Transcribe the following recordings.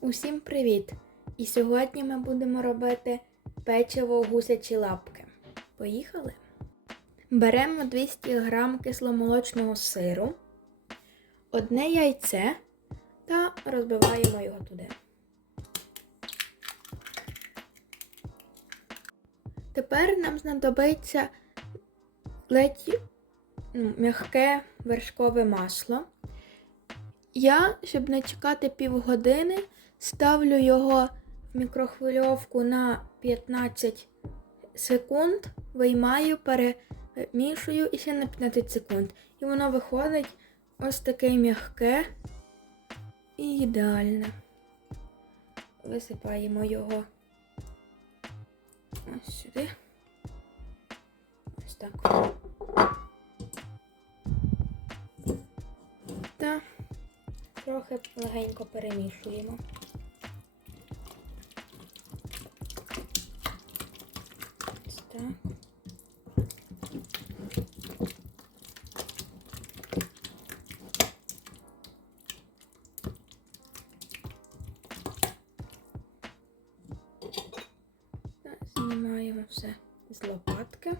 Усім привіт! І сьогодні ми будемо робити печиво гусячі лапки. Поїхали? Беремо 200 г кисломолочного сиру, одне яйце та розбиваємо його туди. Тепер нам знадобиться ледь м'яке вершкове масло. Я, щоб не чекати півгодини, ставлю його в мікрохвильовку на 15 секунд, виймаю, перемішую і ще на 15 секунд. І воно виходить ось таке м'яке і ідеальне. Висипаємо його ось сюди. Ось так. Та трохи легенько перемішуємо. Ось так. Знімаємо все з лопатки,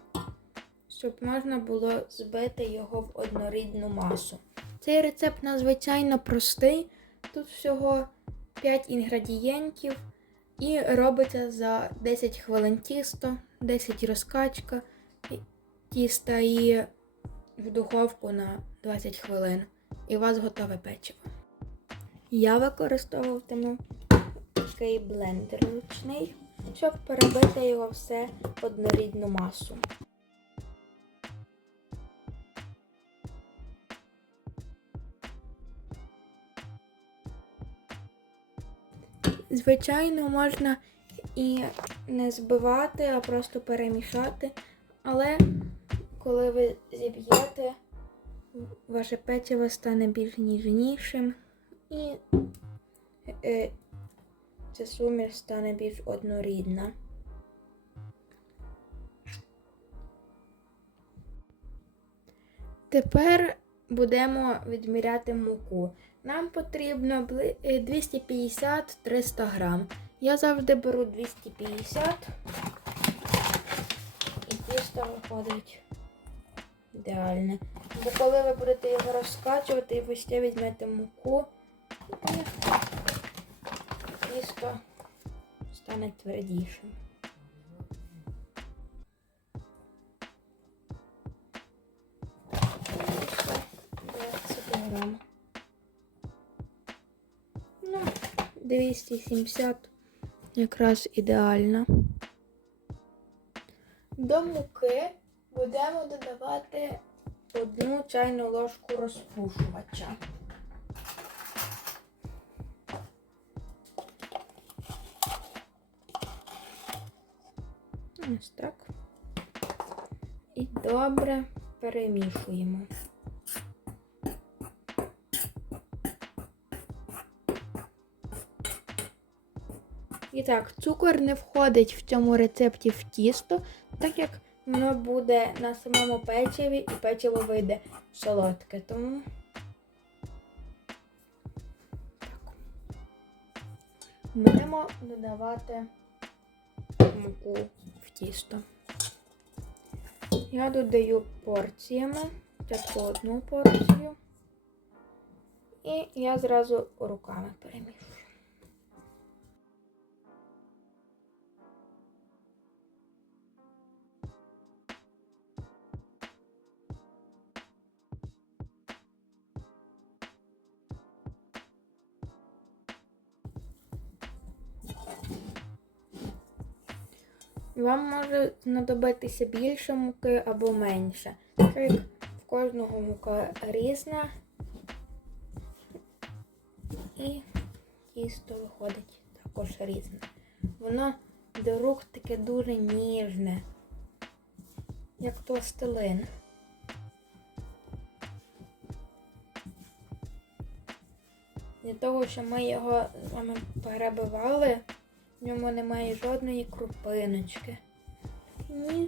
щоб можна було збити його в однорідну масу. Цей рецепт надзвичайно простий, тут всього 5 інгредієнтів і робиться за 10 хвилин тісто, 10 розкачка тіста і в духовку на 20 хвилин. І у вас готове печиво. Я використовуватиму такий блендер ручний, щоб перебити його все в однорідну масу. Звичайно, можна і не збивати, а просто перемішати, але коли ви зіб'єте, ваше печиво стане більш ніжнішим і ця суміш стане більш однорідна. Тепер будемо відміряти муку. Нам потрібно 250-300 грам. Я завжди беру 250 і тісто виходить ідеальне. Бо коли ви будете його розкачувати, ви ще візьмете муку, і тісто стане твердішим. Грам. 270 якраз ідеально. До муки будемо додавати 1 чайну ложку розпушувача. Ось так. І добре перемішуємо. І так, цукор не входить в цьому рецепті в тісто, так як воно буде на самому печиві і печиво вийде солодке. Тому так. Будемо додавати муку в тісто. Я додаю порціями, спочатку 1 порцію. І я зразу руками перемішую. Вам може знадобитися більше муки або менше. Так як в кожного мука різна. І тісто виходить також різне. Воно до рук таке дуже ніжне, як пластилин. Для того, що ми його з вами перебивали, в ньому немає жодної крупиночки.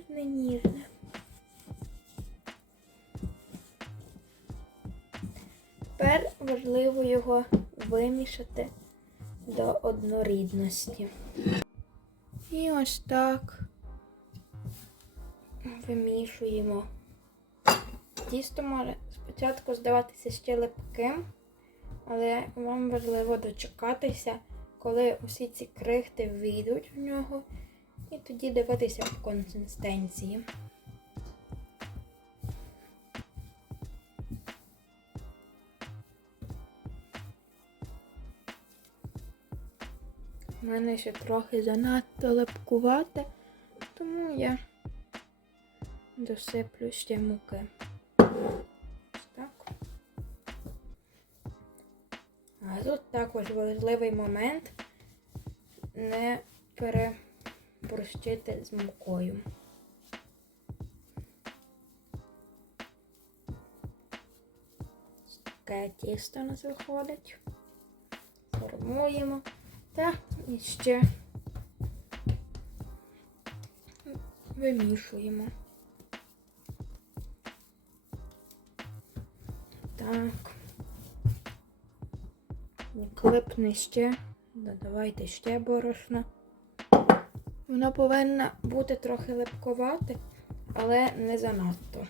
Ніжне. Тепер важливо його вимішати до однорідності. І ось так вимішуємо. Тісто може спочатку здаватися ще липким, але вам важливо дочекатися, коли усі ці крихти війдуть в нього, і тоді дивитися по консистенції. У мене ще трохи занадто липкувате, тому я досиплю ще муки. Так. А тут також важливий момент не переборщити з мукою. Таке тісто у нас виходить. Формуємо та і ще вимішуємо. Так. Як липне ще, додавайте ще борошна. Воно повинно бути трохи липковате, але не занадто.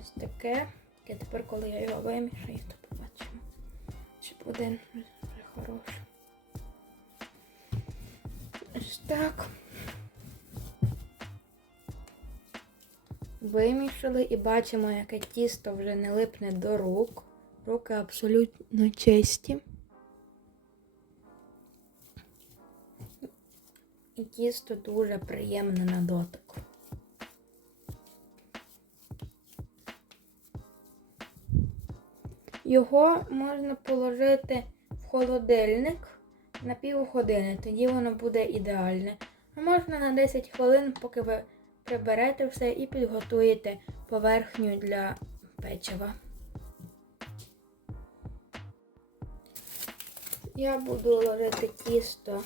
Ось таке. Тепер, коли я його вимішаю, то побачимо, чи буде вже хороше. Ось так. Вимішали і бачимо, яке тісто вже не липне до рук. Руки абсолютно чисті. І тісто дуже приємне на дотик. Його можна положити в холодильник на півгодини, тоді воно буде ідеальне. А можна на 10 хвилин, поки ви приберете все і підготуєте поверхню для печива. Я буду ложити тісто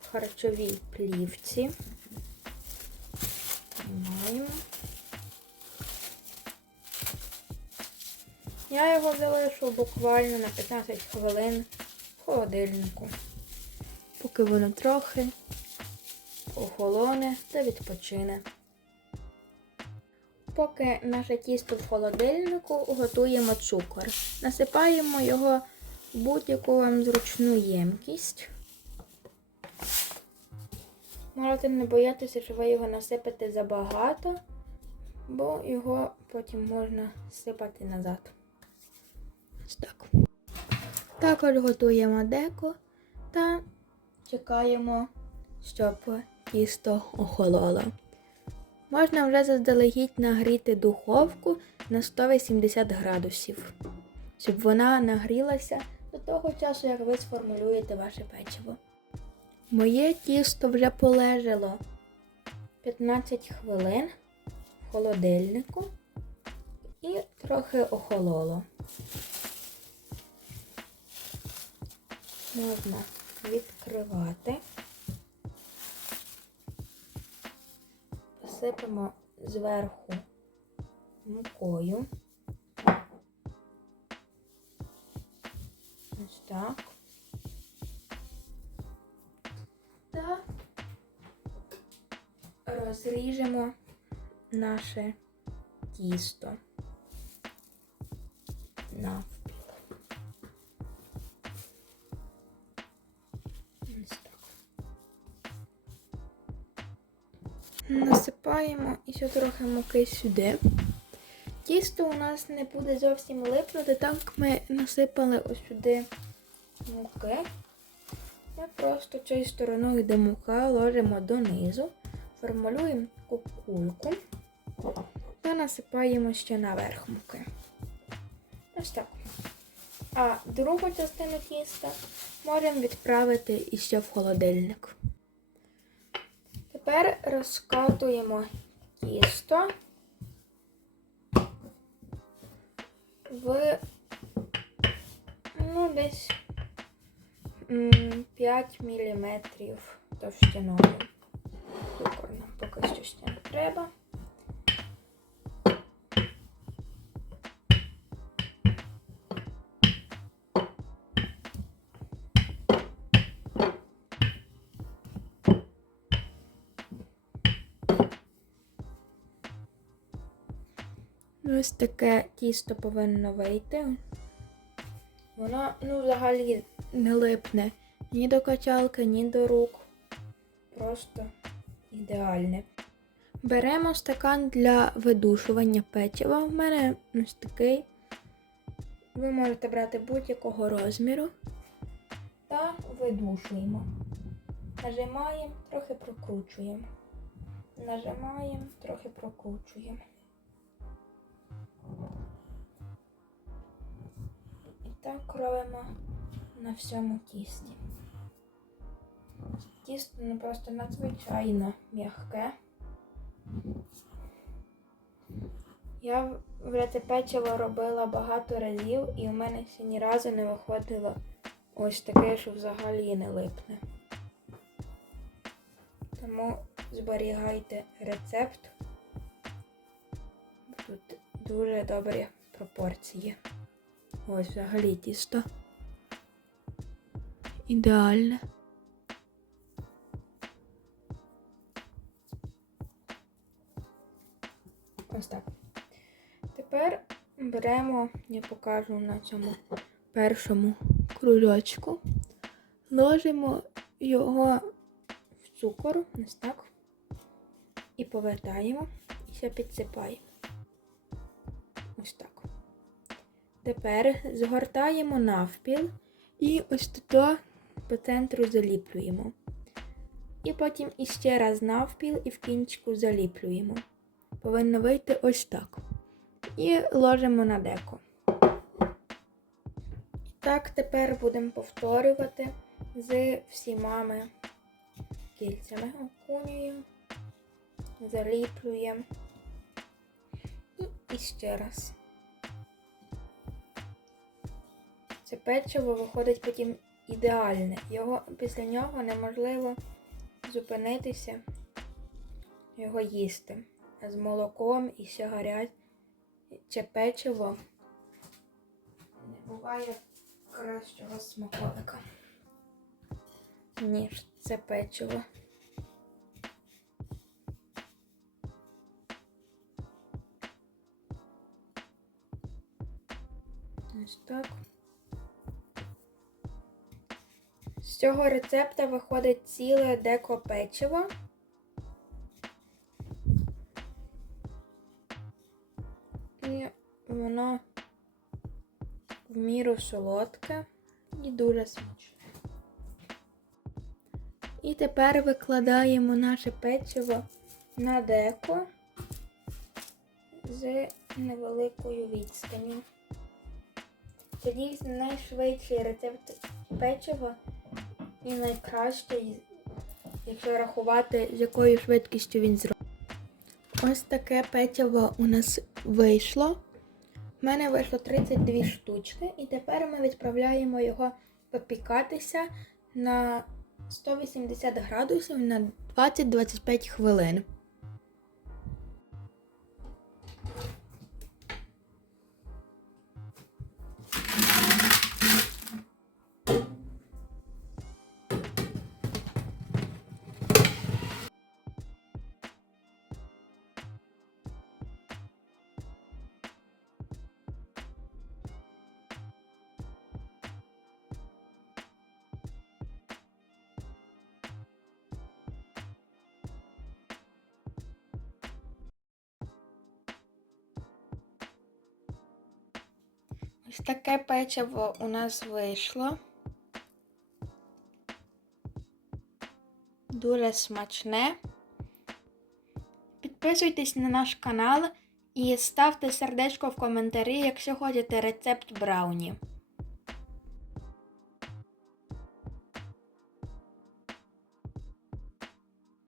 в харчовій плівці. Маємо. Я його залишу буквально на 15 хвилин в холодильнику, поки воно трохи охолоне та відпочине. Поки наше тісто в холодильнику, готуємо цукор. Насипаємо його в будь-яку вам зручну ємкість. Можете не боятися, що ви його насипете забагато, бо його потім можна сипати назад. Ось так. Також готуємо деко та чекаємо, щоб тісто охололо. Можна вже заздалегідь нагріти духовку на 180 градусів, щоб вона нагрілася до того часу, як ви сформулюєте ваше печиво. Моє тісто вже полежало 15 хвилин в холодильнику і трохи охололо. Можна відкривати. Посипемо зверху мукою. Ось так. Та розріжемо наше тісто навпіл. Ось так. Насипаємо і ще трохи муки сюди. Тісто у нас не буде зовсім липнути, так ми насипали ось сюди муки. Ми просто цією стороною, де мука, ложимо донизу, формулюємо таку кульку та насипаємо ще наверх муки. Ось так. А другу частину тіста можемо відправити іще в холодильник. Тепер розкатуємо тісто в десь 5 мм товщиною. Цукор нам поки що ще не треба. Ось таке тісто повинно вийти. Воно, взагалі не липне ні до качалки, ні до рук. Просто ідеальне. Беремо стакан для видушування печива. У мене ось такий. Ви можете брати будь-якого розміру. Та видушуємо. Нажимаємо, трохи прокручуємо. Нажимаємо, трохи прокручуємо. І так робимо на всьому тісті. Тісто просто надзвичайно м'яке. Я вже це печиво робила багато разів і у мене ще ні разу не виходило ось таке, що взагалі не липне. Тому зберігайте рецепт. Тут дуже добрі пропорції. Ось взагалі тісто ідеальне. Ось так. Тепер беремо, я покажу на цьому першому кружочку, ложимо його в цукор, ось так, і повертаємо, і ще підсипаємо. Ось так. Тепер згортаємо навпіл і ось тут по центру заліплюємо. І потім іще раз навпіл і в кінчику заліплюємо. Повинно вийти ось так. І ложимо на деко. І так тепер будемо повторювати з всіма кільцями. Окунюємо, заліплюємо. І ще раз. Це печиво виходить потім ідеальне. Після нього неможливо зупинитися, його їсти. З молоком і ще гаряче печиво. Не буває кращого смаколика, ніж це печиво. Ось так. З цього рецепта виходить ціле деко печиво. І воно в міру солодке і дуже смачне. І тепер викладаємо наше печиво на деко з невеликою відстанню. Тоді найшвидший рецепт печива і найкращий, якщо рахувати, з якою швидкістю він зробить. Ось таке печиво у нас вийшло. У мене вийшло 32 штучки. І тепер ми відправляємо його випікатися на 180 градусів на 20-25 хвилин. Ось таке печиво у нас вийшло. Дуже смачне. Підписуйтесь на наш канал і ставте сердечко в коментарі, якщо хочете рецепт брауні.